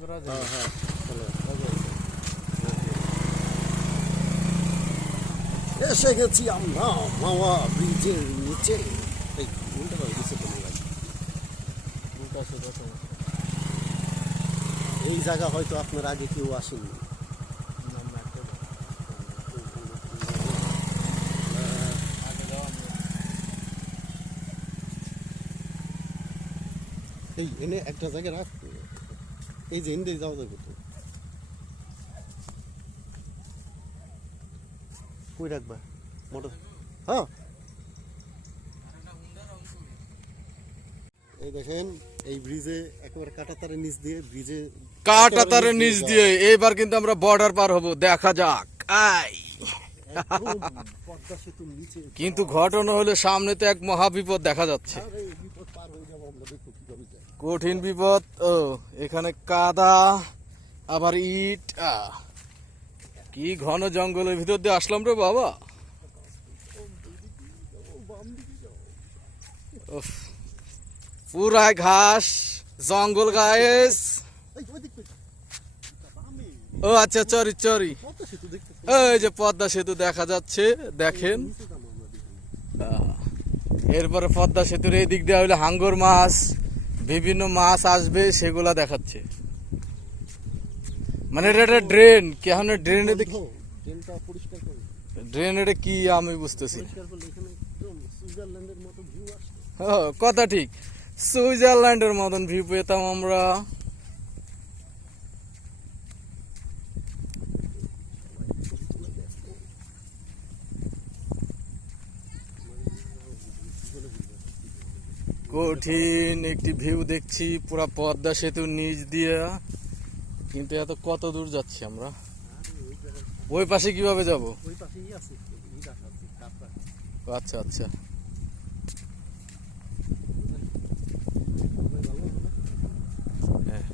করা হ্যাঁ যায় হ্যাঁ এসে গেছি আমরা মাওয়া ব্রিজের নিচে। এই উল্টা করে দিচ্ছে তোমার গাড়ি। উল্টা সোজা এই জায়গা হয়তো আপনার আগে কেউ আসেনি। এই এনে একটা জায়গায় রাখ। এই যে এনে যাওয়া যাবে তো। কই রাখবা? মোটর। হ্যাঁ। এই দেখেন এই ব্রিজে একেবারে কাটা তারের নিচ দিয়ে ব্রিজে কাটা তারের নিচ দিয়ে। এইবার কিন্তু আমরা বর্ডার পার হব। দেখা যাক। আই। কিন্তু ঘটনা হলে সামনে তো এক মহাবিপদ দেখা যাচ্ছে। বিপদ পার হয়ে যাব আমরা কঠিন বিপদ, ও, এখানে কাদা, আবার ইট কি ঘন জঙ্গলের ভিতর দিয়ে আসলাম রে বাবা। পুরাই ঘাস, জঙ্গল গায়েস। ও আচ্ছা চরি চরি। এই যে পদ্মা সেতু দেখা যাচ্ছে, দেখেন। এরপরে পদ্মা সেতুর এই দিক দিয়ে হাঙ্গর মাছ। বিভিন্ন মাছ আসবে সেগুলা দেখাচ্ছে। মানে এটা একটা ড্রেন কেন ড্রেনে দেখি ড্রেন এটা কি আমি বুঝতেছি কথা ঠিক। সুইজারল্যান্ডের মতন ভিউ পেতাম আমরা। কঠিন একটি ভিউ দেখছি, পুরা পদ্মা সেতুর নিচ দিয়ে। কিন্তু এত কত দূর যাচ্ছি আমরা? ওই পাশে কীভাবে যাব? আচ্ছা আচ্ছা। হ্যাঁ।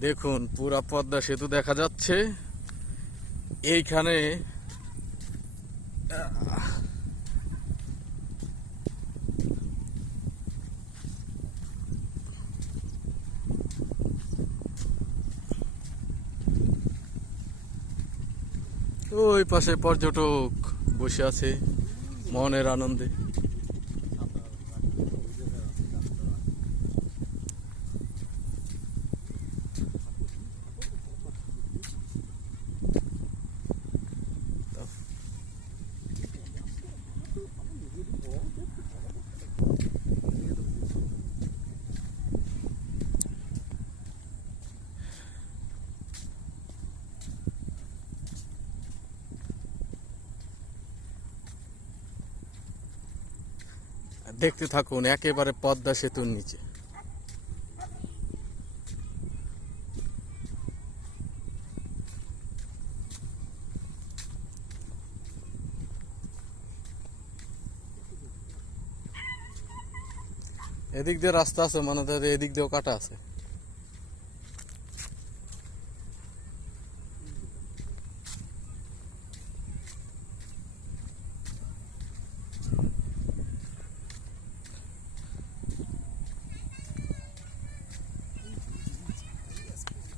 দেখুন, পুরা পদ্মা সেতু দেখা যাচ্ছে। এইখানে আহ, ওই পাশে পর্যটক বসে আছে মনের আনন্দে। দেখতে থাকুন, একেবারে পদ্মা সেতুর নিচে। এদিক দিয়ে রাস্তা আছে মানে এদিক দিয়েও কাটা আছে।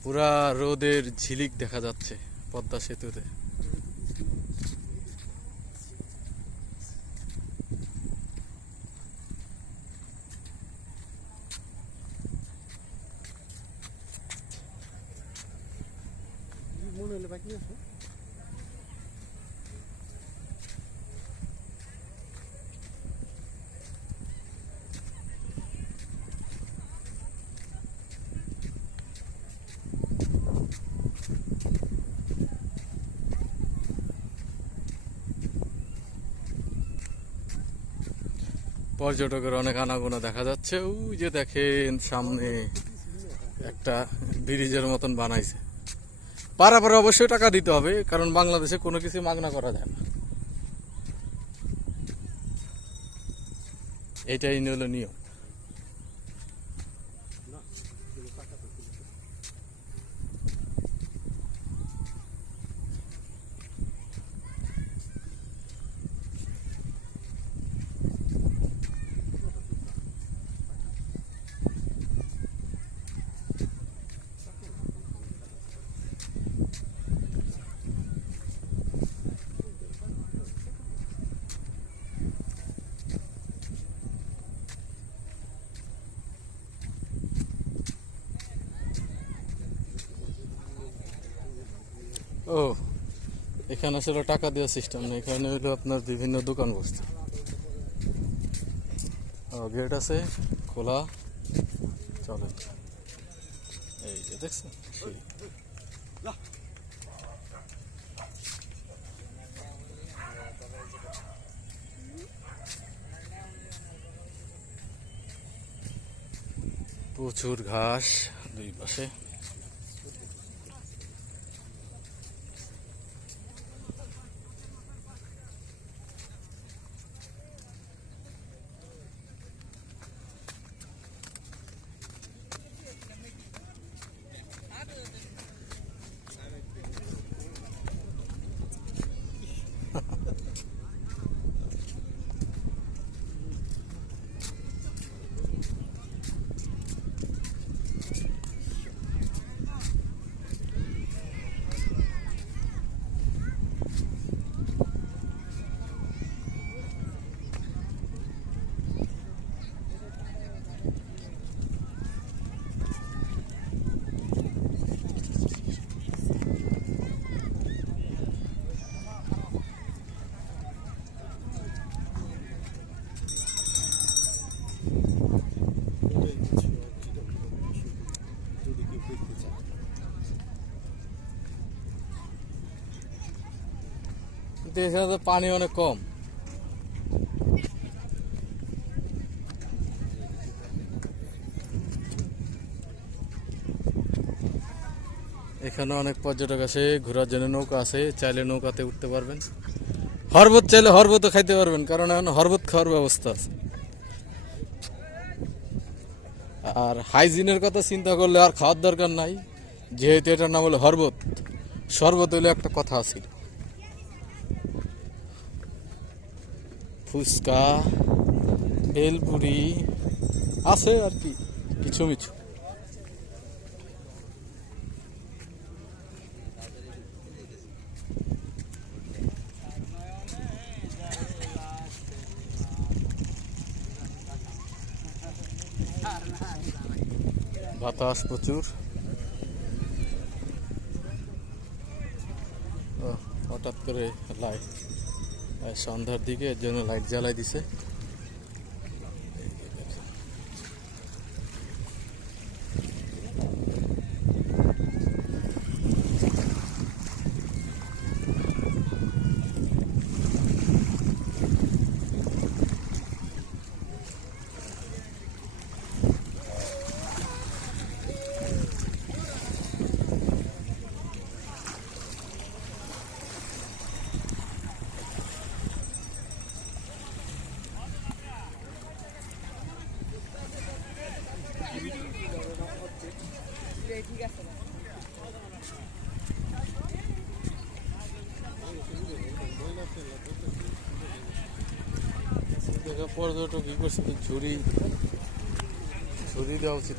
পুরা রোদের ঝিলিক দেখা যাচ্ছে পদ্মা সেতুতে মনে হলে বাকি আছে পর্যটকের অনেক আনাগোনা দেখা যাচ্ছে। ওই যে দেখেন, সামনে একটা ব্রিজের মতন বানাইছে। পারাপারে অবশ্যই টাকা দিতে হবে, কারণ বাংলাদেশে কোনো কিছু মাগনা করা যায় না। এটাই হলো নিয়ম ও এখানে আসলে টাকা দেওয়ার সিস্টেম নেই, এখানে হলো আপনার বিভিন্ন দোকান বসছে। ও গেট আছে, খোলা, চলে। এই যে দেখছেন? প্রচুর ঘাস দুই পাশে। কিন্তু এখানে তো পানি অনেক কম। এখানে অনেক পর্যটক আসে, ঘোরার জন্য নৌকা আছে, চাইলে নৌকাতে উঠতে পারবেন। হরবত চাইলে হরবতও খাইতে পারবেন, কারণ এখন হরবত খাওয়ার ব্যবস্থা আছে। আর হাইজিনের কথা চিন্তা করলে আর খাওয়ার দরকার নাই, যেহেতু এটার নাম হলো হরবত, শরবত হইলে একটা কথা আছে। ফুচকা ভেলপুরি আছে আর কি কিছু মিছু বাতাস প্রচুর। হঠাৎ করে লাইট সন্ধ্যার দিকে এর জন্য লাইট জ্বালাই দিছে দেখা পর্যটক তো ঝুড়ি ঝুড়ি দেওয়া উচিত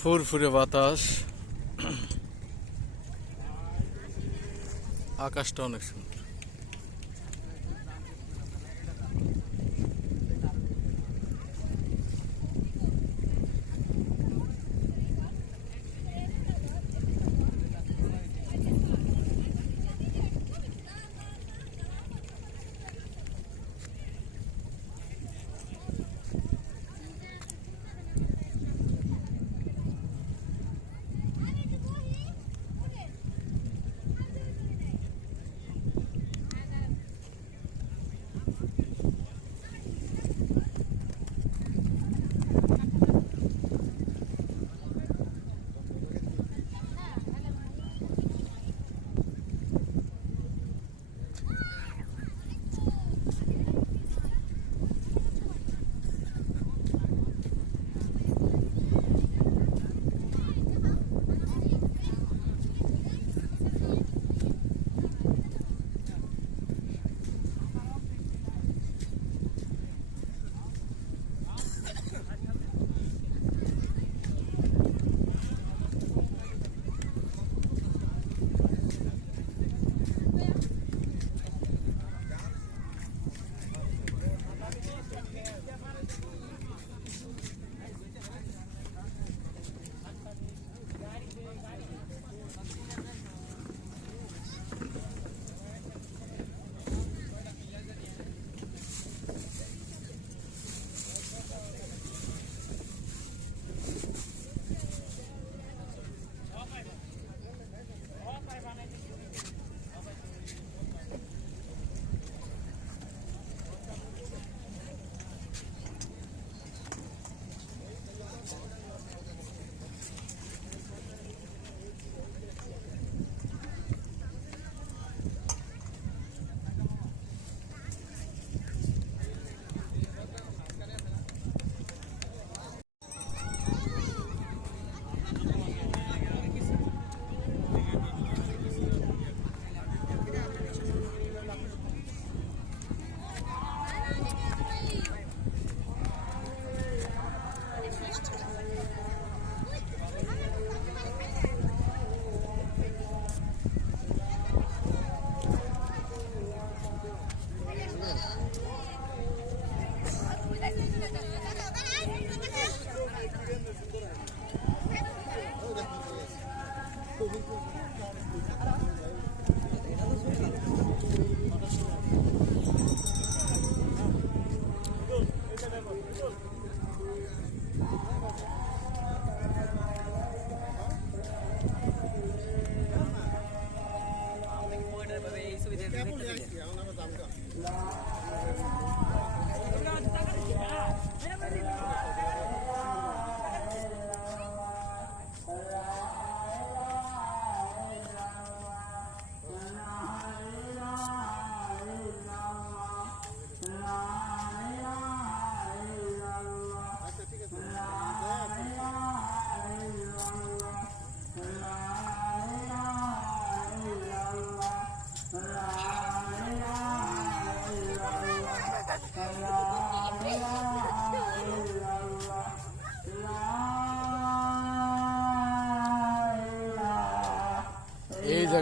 ফুরফুরে বাতাস। আকাশটা অনেক সুন্দর।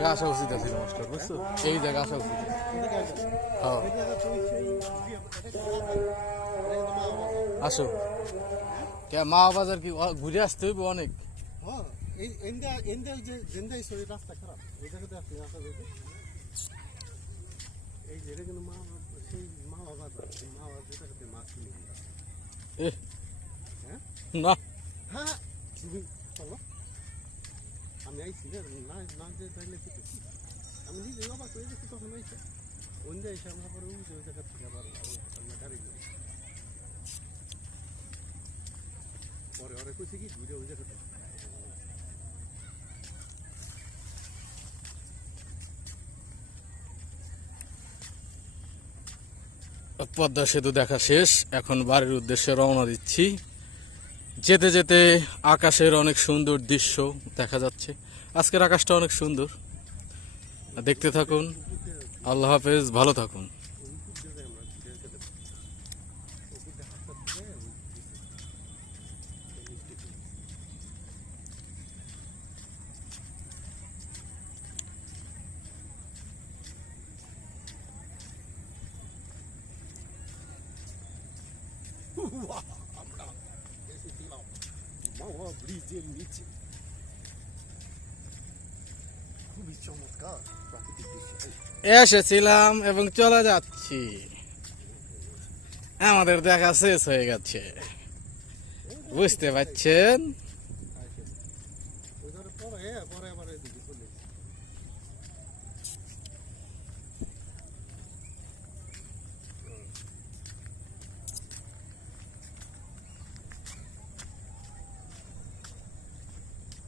জায়গা আসা উচিত ছিল মাস্টার বুঝছ? এই জায়গা আসা উচিত হ্যাঁ। আসো। কে মা বাজার কি ঘুরে আসতে হইব অনেক? হ্যাঁ হ্যাঁ? না। হ্যাঁ আমি আইছি, না না যে তাইলে কি করছি? আমি নিজে তখন অন্য এসে আমরা পরে উঠে ওই জায়গা থেকে আবার আমরা গাড়ি করি পরে কইছে কি ঘুরে ওই পদ্মা সেতু দেখা শেষ, এখন বাড়ির উদ্দেশ্যে রওনা দিচ্ছি। যেতে যেতে আকাশের অনেক সুন্দর দৃশ্য দেখা যাচ্ছে। আজকের আকাশটা অনেক সুন্দর। দেখতে থাকুন। আল্লাহ হাফেজ, ভালো থাকুন বাহ, আমরা এসেছিলাম মাওয়া ব্রিজের নিচে খুবই চমৎকার প্রাকৃতিক দৃশ্য এই, এসেছিলাম এবং চলে যাচ্ছি। আমাদের দেখা শেষ হয়ে গেছে। বুঝতে পারছেন আসেন। ওই ধরে পরে হ্যাঁ, পরে আবার এদিকে চলে এসেছে।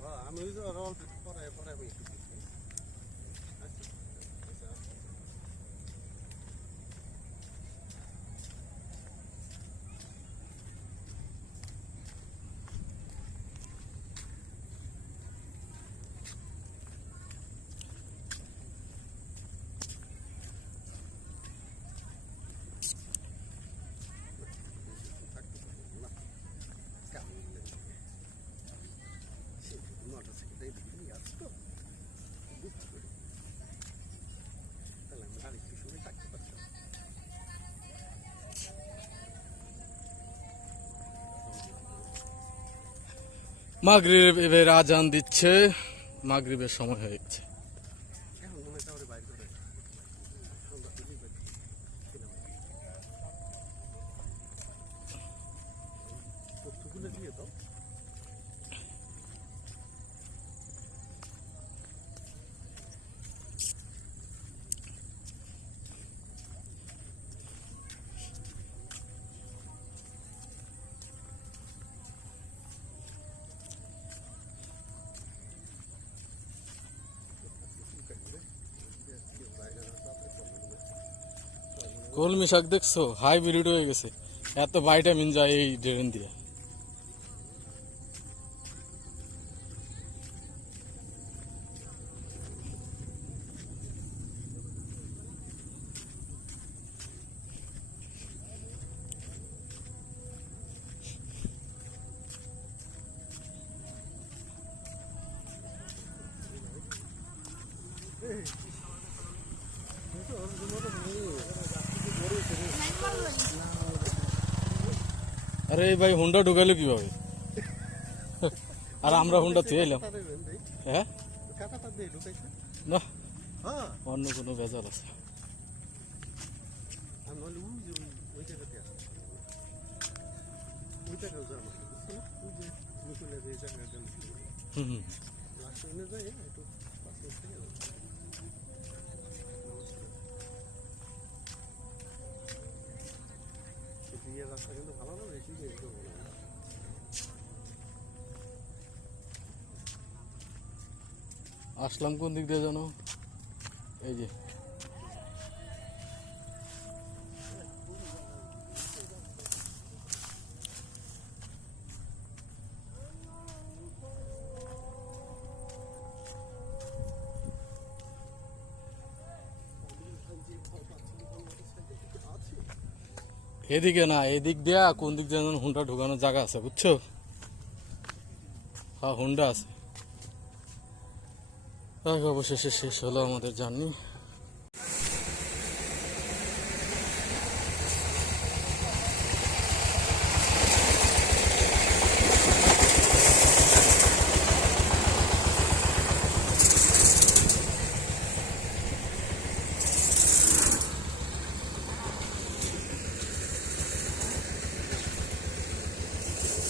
হ্যাঁ, আমি ওই যে রোল পরে পরে আমি একটু দেখি। আচ্ছা, আচ্ছা। থাকতে পারব না। কেমন লাগে? সেই মোটরসাইকেলটা এদিকে নিয়ে আসতো তো। বুঝতে পারি। তাহলে আমরা আরেকটু সময় থাকতে পারতাম। মাগরিবের আজান দিচ্ছে মাগরীবের সময় হয়ে গেছে। কলমি শাক দেখছ? হাইব্রিড হয়ে গেছে। এত ভাইটামিন যায় এই ড্রেন দিয়ে। আরে এই ভাই হুন্ডা ঢুকাইলো কীভাবে আর আমরা হুন্ডা তুই এলাম কাঁটাটা দেন দেই। হ্যাঁ কাঁটাটা দিয়ে ঢুকাইছে। না হ্যাঁ অন্য কোনো ভেজাল আছে আর নইলে আসলাম কোন দিক দিয়ে জানো? এই যে। এদিকে না, এদিক দিয়া কোন দিক দিয়ে হুন্ডা ঢুকানোর জায়গা আছে, বুঝছ? হ্যাঁ হুন্ডা আছে। যাক, অবশেষে শেষ হলো আমাদের জার্নি।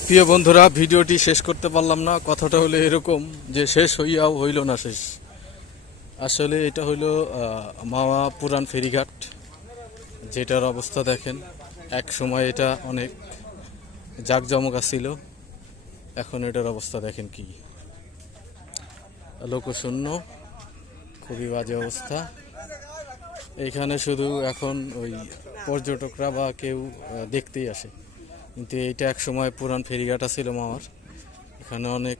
প্রিয় বন্ধুরা ভিডিওটি শেষ করতে পারলাম না। কথাটা হলো এরকম যে শেষ হইয়াও হইল না শেষ। আসলে এটা আহ, মাওয়া পুরান ফেরিঘাট যেটার অবস্থা দেখেন। এক সময় এটা অনেক জাঁকজমক ছিল এখন এটার অবস্থা দেখেন কি। লোকশূন্য খুবই বাজে অবস্থা। এইখানে শুধু এখন ওই পর্যটকরা বা কেউ দেখতেই আসে। কিন্তু এইটা এক সময় পুরান ফেরিঘাটা ছিল মামার এখানে অনেক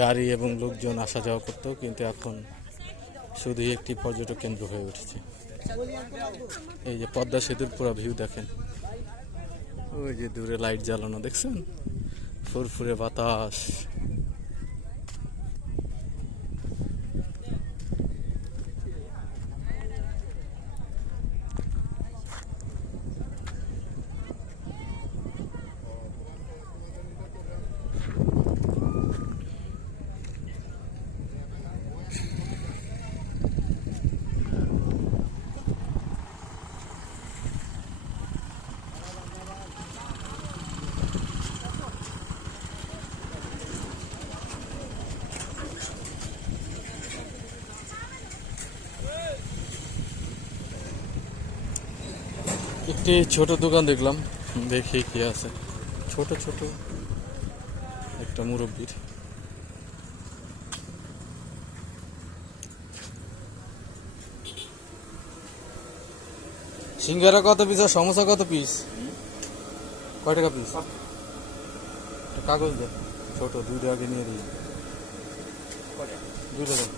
গাড়ি এবং লোকজন আসা যাওয়া করতো, কিন্তু এখন শুধুই একটি পর্যটক কেন্দ্র হয়ে উঠেছে। এই যে পদ্মা সেতুর পুরো ভিউ দেখেন। ওই যে দূরে লাইট জ্বালানো, দেখছেন? ফুরফুরে বাতাস। একটি ছোট দোকান দেখলাম। দেখি কি আছে। ছোট ছোট একটা মুরব্বির। সিঙ্গারা কত পিস আর সমোসা কত পিস কয় টাকা পিস কাগজ দে। ছোট দুইটা আগে নিয়ে দিই। দুইটা দেন